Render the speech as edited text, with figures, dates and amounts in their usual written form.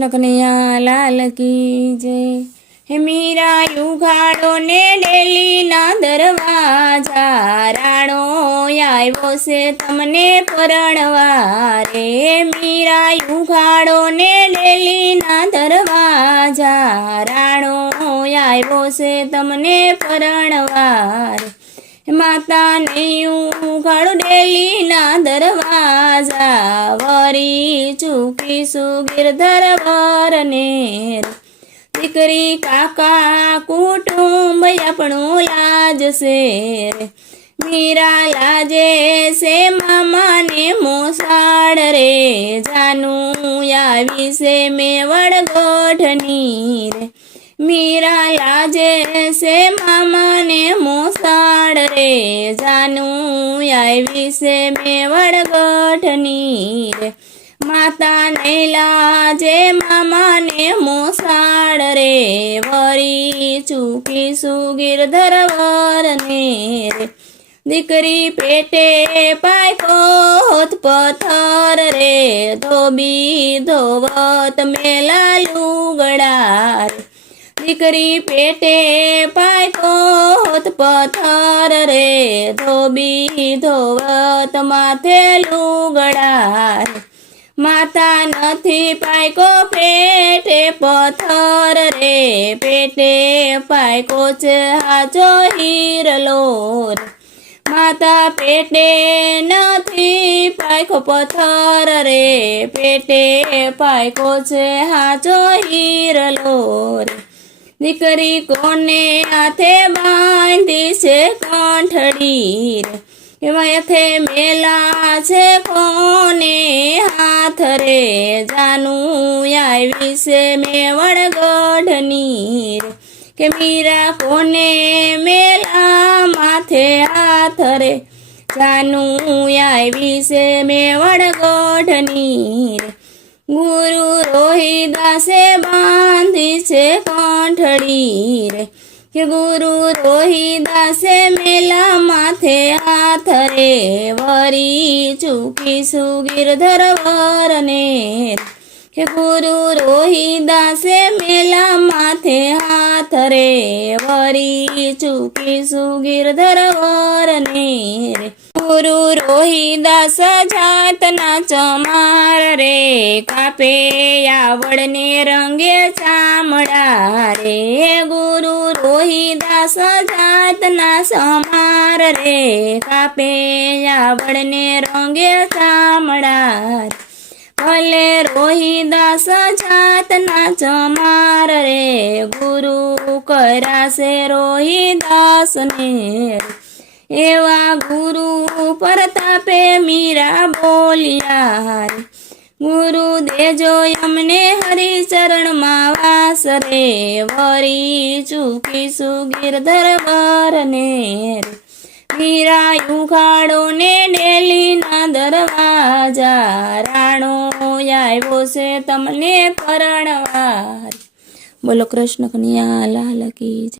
कृष्ण कन्हैया लाल की जय। हे मीरा युगाड़ो ने डेली ना दरवाजा राणो आव्यो से तमने परણवा रे। मीरा युगाड़ो ने डेली ना दरवाजा राणो आव्यो से तमने परણवा रे। माता ने उघाड़ो डेली ना दरवाजा वरी चूकीशु गिरधर वरने दीकरी काका कुटुंब आपणो लाजशे रे। मीरा लाजे से मामा ने मोसाड़ रे जानू आवी से मेवड़ गोठनी रे। मीरा लाजे से मामा ने मोसाड़ रे जानू आवी से मेवड़ गोठनी रे। माता ने लाजे मामा ने मोसाड़ रे वरी चूकीशु गिरधर वरने रे। दीकरी पेटे पायको होत पत्थर रे धोबी धोवत मेला लुगड़ा रे। दीकरी पेटे पायको होत पत्थर रे धोबी धोवत माथे लुगड़ा रे। माता नथी पायको पेटे पत्थर रे पेटे पायको छे हाचो हीरलो रे। माता पेटे नथी पायको पत्थर रे पेटे पायको छे हाचो हीरलो रे। दीकरी कोने हाथे बांधी छे कंठड़ी रे एमाथे मेला छे कोने हाथ रे जानू आवी से मेवड़ गढ़नी रे। के मीरा कोने मेला माथे हाथ रे जानू आवी से मेवड़ गढ़नी रे। गुरु रोहिदासे बांधी छे कंठड़ी रे के गुरु रोहिदासे मेला माथे हाथ रे वरी चूकीशु गिरधर वरने रे। के गुरु रोहिदासे मेला माथे हाथ रे वरी चूकीशु गिरधर वरने रे। गुरु रोहिदास जातना चमार रे कापे आवड़ने रंगे चामड़ा रे। गुरु रोहिदास जातना चमार रे कापे आवड़ने रंगे चामड़ा रे। भले रोहिदास जातना चमार रे गुरु कराशे रोहिदास ने रे। एवा गुरु परतापे मीरा बोलिया रे। गुरु देजो यमने हरि चरण मां वास रे वरी चूकीशु गिरधर वरने रे। मीरा युगाड़ो ने डेली ना दरवाजा राणो आव्यो से तमने परણवा रे। बोलो कृष्ण कन्हैया लाल की जय।